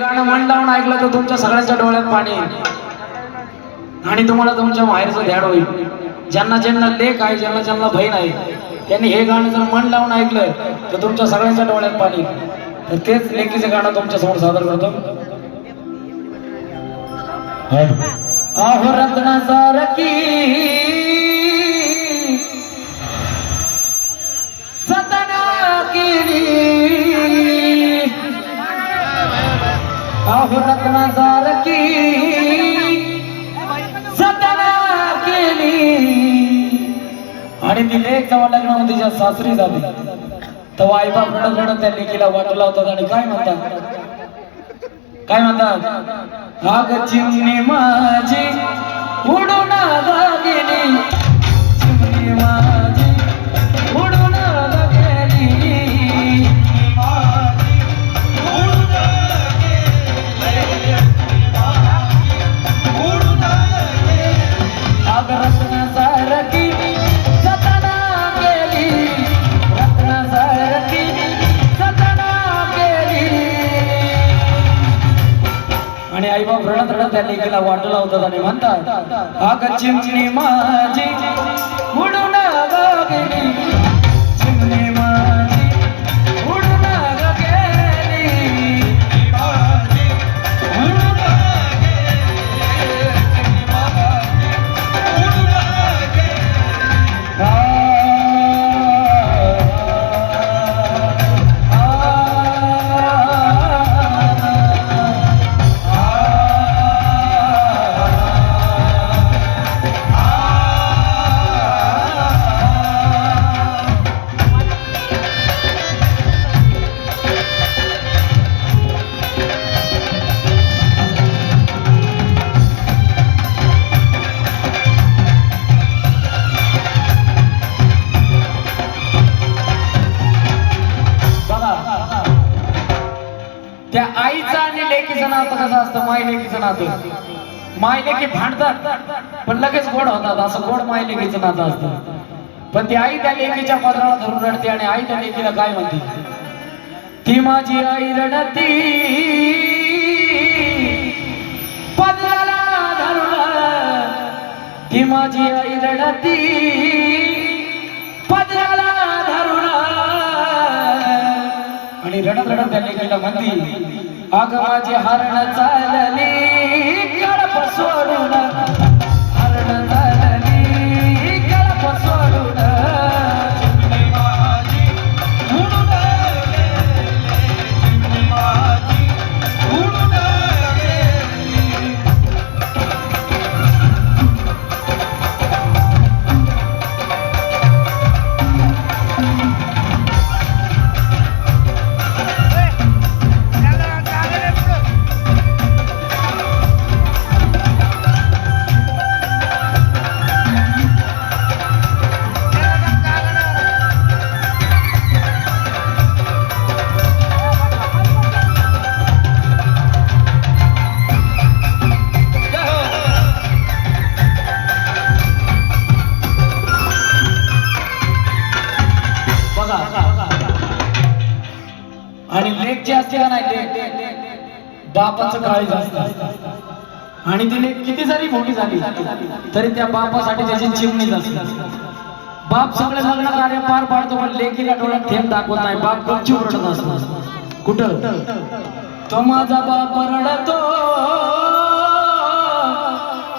गाणं मन लावून ऐकलं तर तुमच्या सगळ्यांच्या डोळ्यात पाणी. आणि तुम्हाला तुमच्या माहेरचं ध्यान होईल ज्यांना ज्यांना लेख आहे ज्यांना ज्यांना बहीण आहे त्यांनी हे गाणं जर मन लावून ऐकलं तर तुमच्या सगळ्यांच्या डोळ्यात पाणी. तर तेच लेखीचं गाणं तुमच्यासमोर सादर करतो आहो रत्नासारखी सतना आहो रत्नासारखी सतना केली आणि ती एक जेव्हा लग्न तिच्या सासरी झाली तेव्हा आईबा रडत रडत त्यांनी लेकीला वाटला होता आणि काय म्हणतात? काय म्हणतात? अग चिमणी माझी उडून गेली. आणि आई रडत रडत त्या लेकीला वाटला होता आणि म्हणतात अग चिमणी माझी उडून माय लेकीचं नातं माय लेकी भांडतात. पण लगेच गोड होतात. असं गोड माय लेकीचं नातं असतं पण ती आई त्या लेकीच्या पदराला धरून रडते आणि आई त्या लेकीला काय म्हणते? ती माझी आई रडती. पदराला धरून ती माझी आई रडती. पदराला धरून आणि रडत रडत त्या लेकीला म्हणती अग माझी हरण चालली गळप सोडून. बापाचं काळीज असतं आणि तिने किती जरी मोठी झाली तरी त्या बापासाठी त्याची चिमणीच असते बाप सगळे लग्न कार्य पार पाडतो पण लेकीला डोळ्यात थेंब दाखवत नाही. बाप कच्ची ओरडत असतो. कुठं? तो माझा बाप रडतो.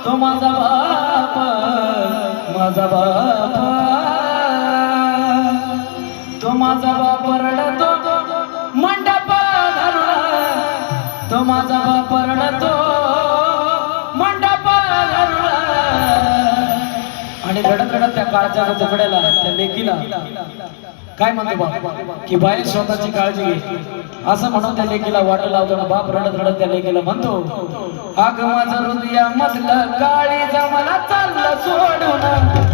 तो माझा बाप माझा बाप. तो माझा बाप काळच्या झगड्याला त्या लेकीला. काय म्हणतो बाप की बाई स्वतःची काळजी घे. असं म्हणून त्या लेकीला वाट लावतो ना बाप रडत रडत त्या लेकीला म्हणतो अग हृदया मधलं काळी मला चाललं सोडून.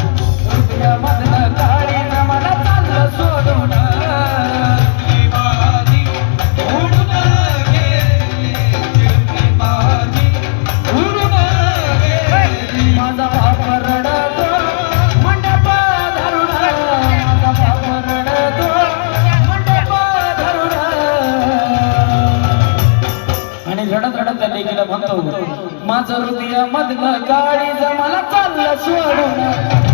रडत रडत त्या लेकीला म्हणतो माझं हृदय मधलं काळी जमाला चाललं सोडून.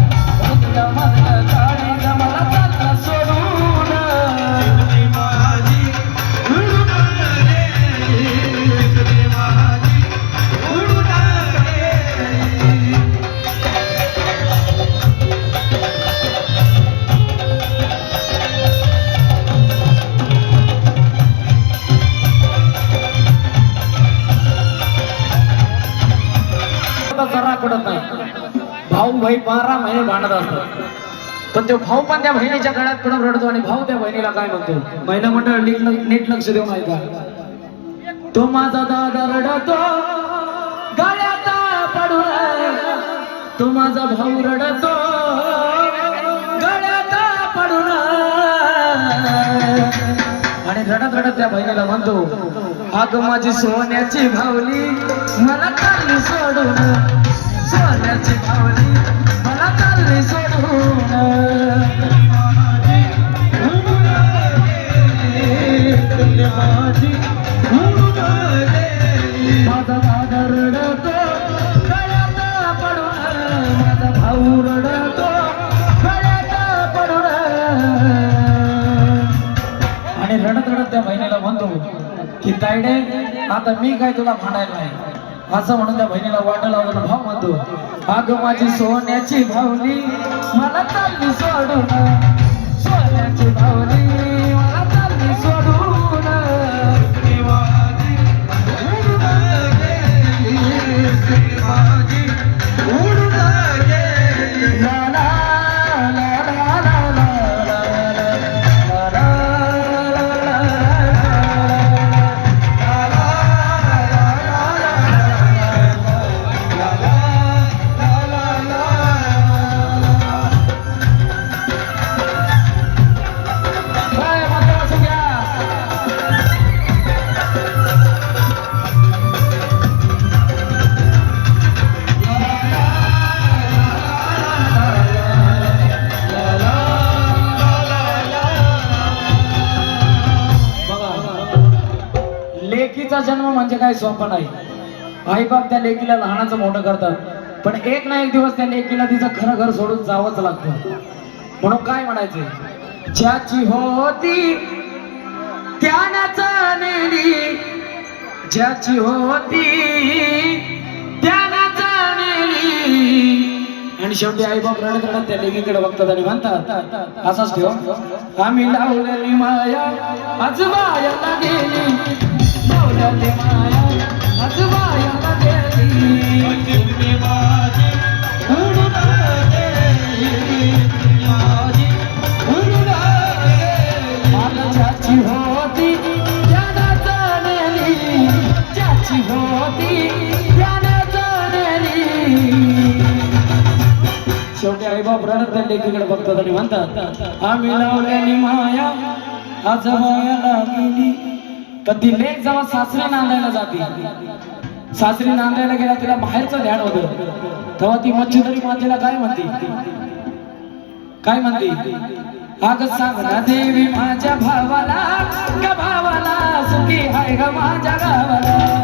आता जरा पडत नाही भाऊ भाई बारा महिने भांडत असतात. पण तो भाऊ पण त्या बहिणीच्या गळ्यात पडून रडतो आणि भाऊ त्या बहिणीला काय म्हणतो? महिला मंडळ नीट नीट लक्ष देऊन ऐका. तो माझा दादा रडतो गळ्यात पडून. तो माझा भाऊ रडतो गळ्यात पडून. आणि रडत रडत त्या बहिणीला म्हणतो अग माझी सोन्याची भावली मला सोडून सोन्याची भावली मला चालली सोडून. माझा दादा रडतो गळ्यात पडून माझा भाऊ रडतो गळ्यात पडून. आणि रडत रडत त्या बहिणीला म्हणतो की तायडे आता मी काय तुला म्हणायला नाही असं म्हणून त्या बहिणीला वाट लावून भाव म्हणतो. अग माझी सोन्याची भावली मला चालली सोडून सोन्याची भावली. जन्म म्हणजे काय सोपं नाही. आई बाप त्या लेकीला लहानाचं मोठं करतात. पण एक ना एक दिवस त्या लेकीला तिचं खरं घर सोडून जावंच लागतं. म्हणून काय म्हणायचे? ज्याची होती त्यानंच नेली. ज्याची होती त्यानंच नेली. आणि शेवटी आई बाप रडत रडत त्या लेकीकडे बघतात आणि म्हणतात असाच ठेव. आम्ही लावलेली माया आज मायाला गेली. शेवटी आई बाप त्या लेकीकडे बघतात आणि म्हणतात आम्ही लावल्याने माया आज माया लागली तर ती लेक जेव्हा सासरी नांदायला जाते सासरी नांदायला गेला तिला बाहेरचं ध्यान होत. तेव्हा ती मच्छीदरी मातेला काय म्हणते? काय म्हणते? अग सांग ना देवी माझ्या भावाला ग भावाला सुखी हाय ग माझ्या गावाला?